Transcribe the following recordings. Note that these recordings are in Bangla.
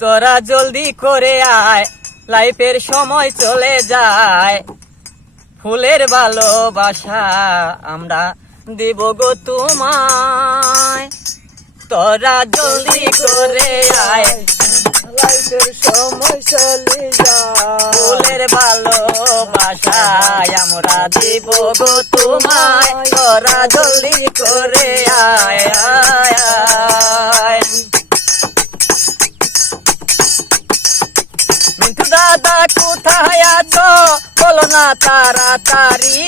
তোরা জলদি করে আয়, লাইফের সময় চলে যায়। ফুলের ভালোবাসা আমরা দিব গো তোমায়। তোরা জলদি করে আয়, লাইফের সময় চলে যায়। ফুলের ভালোবাসা আমরা দিব গো তোমায়। তোরা জলদি করে আয় আয় আয়। মিন্টু দাদা কোথায় আছো বলো না তাড়াতাড়ি।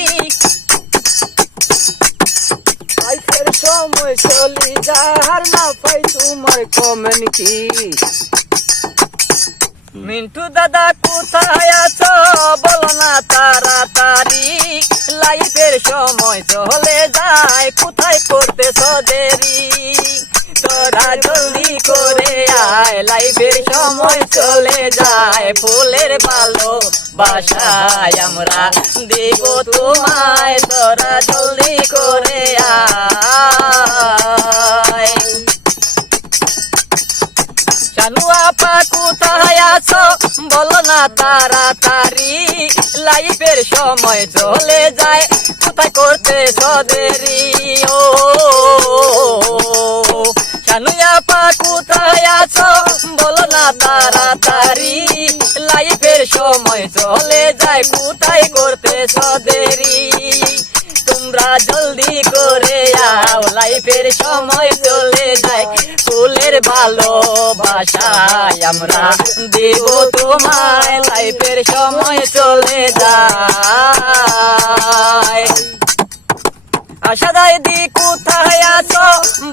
লাইফের সময় চলে যায়, আর না পাই তোমার কমেন্ট কি। মিন্টু দাদা কোথায় আছো বলো না তাড়াতাড়ি। লাইফের সময় চলে যায়, কোথায় করতেছো দেরি। তোরা জলদি করে আয়, লাইফের সময় চলে যায়। ফুলের ভালোবাসায় আমরা দিব তোমায়। তোরা জলদি করে আয়। শানু আপা কোথায় আছো বলো না তাড়াতাড়ি। লাইফের সময় চলে যায়, কোথায় করতেছো দেরি। ও শানু আপা কোথায় আছো বলো না তাড়াতাড়ি। লাইফের সময় চলে যায়, কোথায় করতেছো দেরি। তোমরা জলদি করে আও, লাইফের সময় চলে যায়। ফুলের ভালোবাসায় আমরা দেব তোমায়। লাইফের সময় চলে যায়। আশা দাইদি কোথায় আছো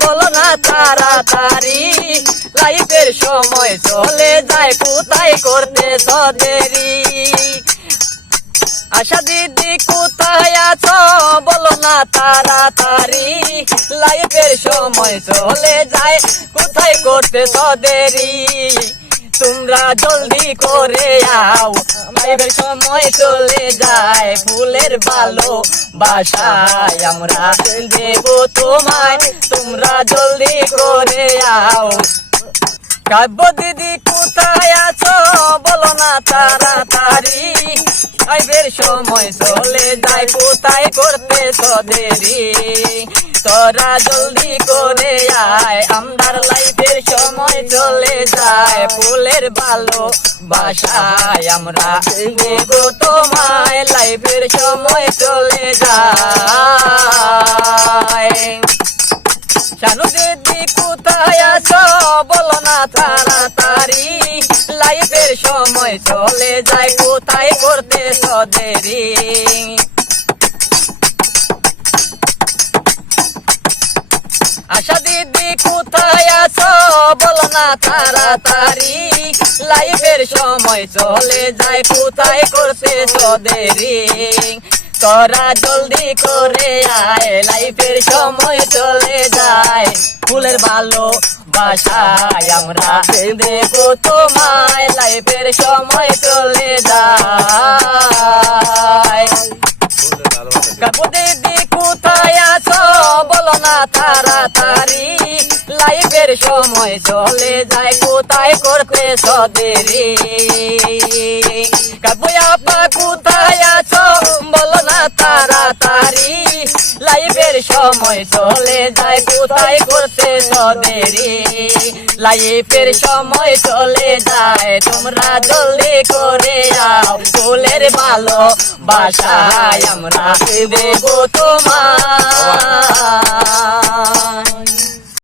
বলো না তাড়াতাড়ি। লাইফের সময় চলে যায়, কোথায় করতেছো দেরি। আশা দিদি কোথায় আছো বলো না তাড়াতাড়ি। লাইফের সময় চলে যায়, কোথায় করতেছো দেরি। তোমরা জলদি করে আও, লাইফের সময় চলে যায়। ফুলের ভালোবাসায় আমরা দেব তোমায়। তোমরা জলদি করে আও। কাব্য দিদি কোথায় আছো বলো না তাড়াতাড়ি। লাইফের সময় চলে যায়, কোথায় করতেছো দেরি। তোরা জলদি করে আয়, আমার লাইফের সময় চলে যায়। ফুলের ভালোবাসায় আমরা দেব তোমায়। লাইফের সময় চলে যায়। শানু দিদি কোথায় আছো বলো না তাড়াতাড়ি। লাইফের সময় চলে যায়, কোথায় করতেছো দেরি। আশা দিদি কোথায় আছো বলো না তাড়াতাড়ি। লাইফের সময় চলে যায়, কোথায় করতেছো দেরি। তোরা জলদি করে আয়, লাইফের সময় চলে যায়। ফুলের ভালোবাসায় আমরা দেব তোমায়। লাইফের সময় চলে যায়। কাকু দিদি কোথায় আছো বলো না তাড়াতাড়ি। লাইফের সময় চলে যায়, কোথায় করতেছো দেরি। কাকু আপা কোথায় আছো বলো না তাড়াতাড়ি। লাইফের সময় চলে যায়, কোথায় করতেছো দেরি। লাইফের সময় চলে যায়, তোমরা জলদি করে আও। ফুলের ভালোবাসায় আমরা দেব তোমায়।